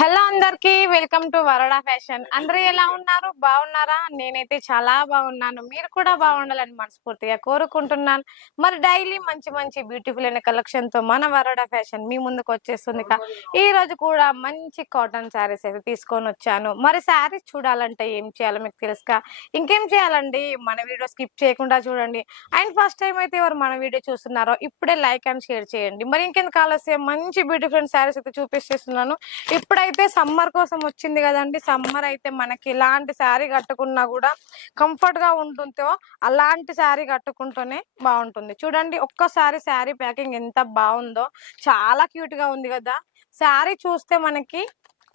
Hello అందరికి welcome to వరడా fashion. అందరూ ఎలా ఉన్నారు? బాగున్నారా? నేనైతే చాలా బాగున్నాను. మీరు కూడా బాగుండాలని మనస్ఫూర్తిగా కోరుకుంటున్నాను. మరి డైలీ మంచి మంచి బ్యూటిఫుల్ అయిన కలెక్షన్ తో మన వరడా ఫ్యాషన్ మీ ముందుకు వచ్చేస్తుంది. ఈ రోజు కూడా మంచి కాటన్ శారీస్ అయితే తీసుకొని వచ్చాను. మరి శారీస్ చూడాలంటే ఏం చేయాలో మీకు తెలుసుగా. ఇంకేం చేయాలండి, మన వీడియో స్కిప్ చేయకుండా చూడండి. అండ్ ఫస్ట్ టైం అయితే ఎవరు మన వీడియో చూస్తున్నారో ఇప్పుడే లైక్ అండ్ షేర్ చేయండి. మరి ఇంకెందుకు ఆలస్యం, మంచి బ్యూటిఫుల్ శారీస్ అయితే చూపిస్తున్నాను. ఇప్పుడైతే సమ్మర్ కోసం వచ్చింది కదండి. సమ్మర్ అయితే మనకి ఇలాంటి శారీ కట్టుకున్నా కూడా కంఫర్ట్ గా ఉంటుందో అలాంటి శారీ కట్టుకుంటూనే బాగుంటుంది. చూడండి ఒక్కసారి శారీ ప్యాకింగ్ ఎంత బాగుందో, చాలా క్యూట్ గా ఉంది కదా. శారీ చూస్తే మనకి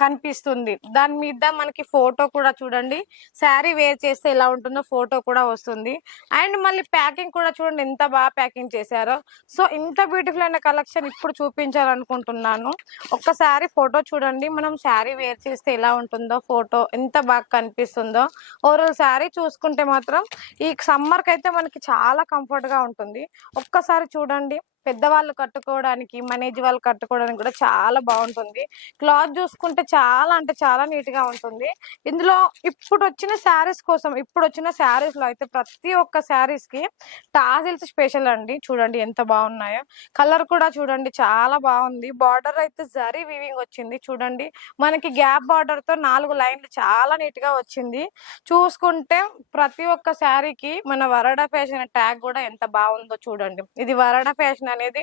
కనిపిస్తుంది, దాని మీద మనకి ఫోటో కూడా చూడండి, శారీ వేర్ చేస్తే ఎలా ఉంటుందో ఫోటో కూడా వస్తుంది. అండ్ మళ్ళీ ప్యాకింగ్ కూడా చూడండి ఎంత బాగా ప్యాకింగ్ చేశారో. సో ఇంత బ్యూటిఫుల్ అయిన కలెక్షన్ ఇప్పుడు చూపించాలనుకుంటున్నాను. ఒక్కసారి ఫోటో చూడండి, మనం శారీ వేర్ చేస్తే ఎలా ఉంటుందో, ఫోటో ఎంత బాగా కనిపిస్తుందో. ఓవరాల్ శారీ చూసుకుంటే మాత్రం ఈ సమ్మర్కి అయితే మనకి చాలా కంఫర్ట్ గా ఉంటుంది. ఒక్కసారి చూడండి, పెద్దవాళ్ళు కట్టుకోవడానికి, మన ఏజ్ వాళ్ళు కట్టుకోవడానికి కూడా చాలా బాగుంటుంది. క్లాత్ చూసుకుంటే చాలా అంటే చాలా నీట్ గా ఉంటుంది. ఇందులో ఇప్పుడు వచ్చిన శారీస్ కోసం, ఇప్పుడు వచ్చిన శారీస్ లో అయితే ప్రతి ఒక్క శారీస్ కి టాజిల్స్ స్పెషల్ అండి. చూడండి ఎంత బాగున్నాయో. కలర్ కూడా చూడండి చాలా బాగుంది. బార్డర్ అయితే జరీ వీవింగ్ వచ్చింది. చూడండి మనకి గ్యాప్ బార్డర్ తో 4 లైన్లు చాలా నీట్ గా వచ్చింది. చూసుకుంటే ప్రతి ఒక్క శారీకి మన వరడా ఫ్యాషన్ ట్యాగ్ కూడా ఎంత బాగుందో చూడండి. ఇది వరడా ఫ్యాషన్ అనేది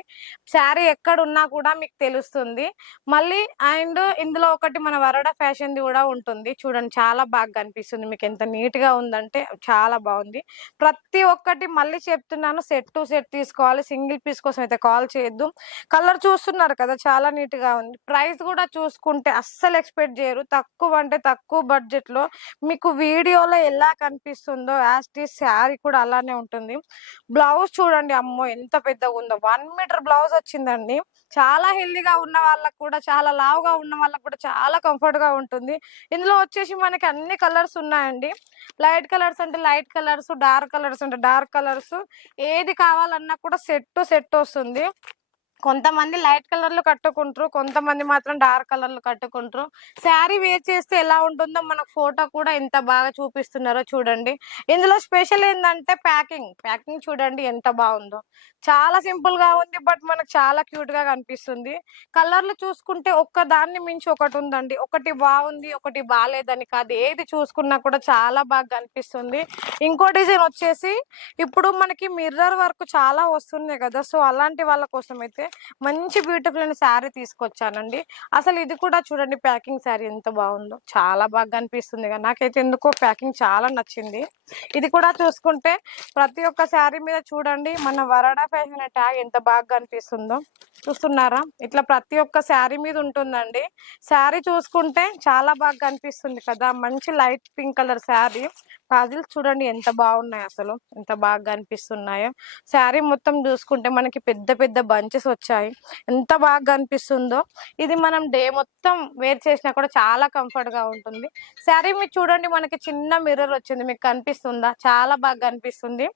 శారీ ఎక్కడ ఉన్నా కూడా మీకు తెలుస్తుంది. మళ్ళీ అండ్ ఇందులో ఒకటి మన వరడా ఫ్యాషన్ ది కూడా ఉంటుంది. చూడండి చాలా బాగా కనిపిస్తుంది. మీకు ఎంత నీట్ గా ఉందంటే చాలా బాగుంది. ప్రతి ఒక్కటి మళ్ళీ చెప్తున్నాను, సెట్ టు సెట్ తీసుకోవాలి. సింగిల్ పీస్ కోసం అయితే కాల్ చేయొద్దు. కలర్ చూస్తున్నారు కదా చాలా నీట్ గా ఉంది. ప్రైస్ కూడా చూసుకుంటే అస్సలు ఎక్స్పెక్ట్ చేయరు. తక్కువ అంటే తక్కువ బడ్జెట్ లో మీకు వీడియోలో ఎలా కనిపిస్తుందో యాస్టీ శారీ కూడా అలానే ఉంటుంది. బ్లౌజ్ చూడండి, అమ్మో ఎంత పెద్దగా ఉందో. 1 మీటర్ బ్లౌజ్ వచ్చిందండి. చాలా హెల్దీగా ఉన్న వాళ్ళకు కూడా, చాలా లావుగా ఉన్న వాళ్ళకు కూడా చాలా కంఫర్ట్ గా ఉంటుంది. ఇందులో వచ్చేసి మనకి అన్ని కలర్స్ ఉన్నాయండి. లైట్ కలర్స్ అంటే లైట్ కలర్స్, డార్క్ కలర్స్ అంటే డార్క్ కలర్స్, ఏది కావాలన్నా కూడా సెట్ టు సెట్ వస్తుంది. కొంతమంది లైట్ కలర్లు కట్టుకుంటారు, కొంతమంది మాత్రం డార్క్ కలర్లు కట్టుకుంటారు. శారీ వేర్ చేస్తే ఎలా ఉంటుందో మనకు ఫోటో కూడా ఎంత బాగా చూపిస్తున్నారో చూడండి. ఇందులో స్పెషల్ ఏంటంటే ప్యాకింగ్ చూడండి ఎంత బాగుందో. చాలా సింపుల్ గా ఉంది, బట్ మనకు చాలా క్యూట్ గా కనిపిస్తుంది. కలర్లు చూసుకుంటే ఒక్క దాన్ని మించి ఒకటి ఉందండి. ఒకటి బాగుంది, ఒకటి బాగాలేదని కాదు, ఏది చూసుకున్నా కూడా చాలా బాగా కనిపిస్తుంది. ఇంకో డిజైన్ వచ్చేసి ఇప్పుడు మనకి మిర్రర్ వర్క్ చాలా వస్తున్నాయి కదా. సో అలాంటి వాళ్ళ కోసం అయితే మంచి బ్యూటిఫుల్ అయిన శారీ తీసుకొచ్చానండి. అసలు ఇది కూడా చూడండి, ప్యాకింగ్ శారీ ఎంత బాగుందో, చాలా బాగా అనిపిస్తుంది కదా. నాకైతే ఎందుకో ప్యాకింగ్ చాలా నచ్చింది. ఇది కూడా చూసుకుంటే ప్రతి ఒక్క శారీ మీద చూడండి మన వరడా ఫ్యాషన్ ట్యాగ్ ఎంత బాగా కనిపిస్తుందో. చూస్తున్నారా, ఇట్లా ప్రతి ఒక్క శారీ మీద ఉంటుందండి. శారీ చూసుకుంటే చాలా బాగా కనిపిస్తుంది కదా. మంచి light pink colour sari. Tassels చూడండి ఎంత బాగున్నాయి, అసలు ఎంత బాగా కనిపిస్తున్నాయో. శారీ మొత్తం చూసుకుంటే మనకి పెద్ద పెద్ద బంచెస్ వచ్చాయి, ఎంత బాగా కనిపిస్తుందో. ఇది మనం డే మొత్తం వేర్ చేసినా కూడా చాలా కంఫర్ట్ గా ఉంటుంది. శారీ మీద చూడండి మనకి చిన్న మిర్రర్ వచ్చింది, మీకు కనిపిస్తుందా? చాలా బాగా కనిపిస్తుంది.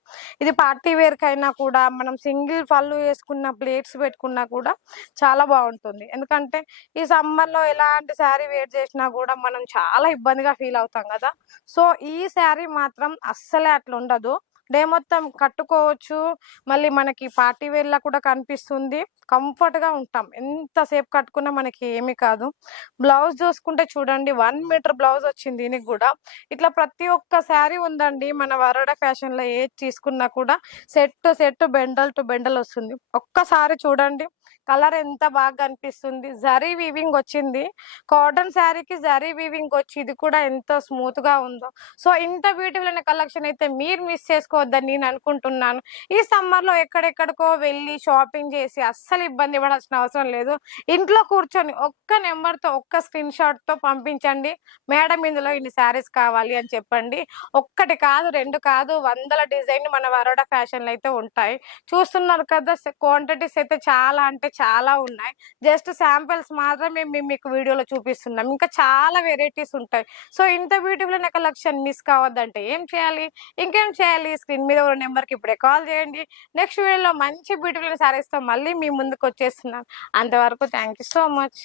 ఇది పార్టీ వేర్ కైనా కూడా, మనం సింగిల్ పళ్ళు వేసుకున్న, ప్లేట్స్ పెట్టుకున్నా కూడా చాలా బాగుంటుంది. ఎందుకంటే ఈ సమ్మర్ లో ఎలాంటి శారీ వేర్ చేసినా కూడా మనం చాలా ఇబ్బందిగా ఫీల్ అవుతాం కదా. సో ఈ శారీ మాత్రం అస్సలే అట్లా ఉండదు. డే మొత్తం కట్టుకోవచ్చు, మళ్ళీ మనకి పార్టీ వేర్ లా కూడా కనిపిస్తుంది. కంఫర్ట్ గా ఉంటాం, ఎంతసేపు కట్టుకున్నా మనకి ఏమి కాదు. బ్లౌజ్ చూసుకుంటే చూడండి 1 మీటర్ బ్లౌజ్ వచ్చింది. దీనికి కూడా ఇట్లా ప్రతి ఒక్క శారీ ఉందండి. మన వరడా ఫ్యాషన్ లో ఏది తీసుకున్నా కూడా set to set, bundle to bundle వస్తుంది. ఒక్కసారి చూడండి కలర్ ఎంత బాగా కనిపిస్తుంది. జరీ వీవింగ్ వచ్చింది. కాటన్ శారీకి జరీ వీవింగ్ వచ్చి ఇది కూడా ఎంత స్మూత్ గా ఉందో. సో ఇంత బ్యూటిఫుల్ అయిన కలెక్షన్ అయితే మీరు మిస్ చేసుకోవద్దని నేను అనుకుంటున్నాను. ఈ సమ్మర్ లో ఎక్కడెక్కడికో వెళ్ళి షాపింగ్ చేసి అస్సలు ఇబ్బంది పడాల్సిన అవసరం లేదు. ఇంట్లో కూర్చొని ఒక్క నెంబర్ తో, ఒక్క స్క్రీన్ షాట్ తో పంపించండి. మేడం ఇందులో ఇన్ని శారీస్ కావాలి అని చెప్పండి. ఒక్కటి కాదు, 2 కాదు, వందల డిజైన్ మన వరోడా ఫ్యాషన్ లో అయితే ఉంటాయి. చూస్తున్నారు కదా, క్వాంటిటీస్ అయితే చాలా అంటే చాలా ఉన్నాయి. జస్ట్ శాంపిల్స్ మాత్రమే మేము మీకు వీడియోలో చూపిస్తున్నాం. ఇంకా చాలా వెరైటీస్ ఉంటాయి. సో ఇంత బ్యూటిఫుల్ అయిన కలెక్షన్ మిస్ కావద్దంటే ఏం చేయాలి? ఇంకేం చేయాలి, స్క్రీన్ మీద ఉన్న నెంబర్కి ఇప్పుడే కాల్ చేయండి. నెక్స్ట్ వీడియోలో మంచి బ్యూటిఫుల్ శారీస్ తో మళ్ళీ మీ ముందుకు వచ్చేస్తున్నాను. అంతవరకు థ్యాంక్ యూ సో మచ్.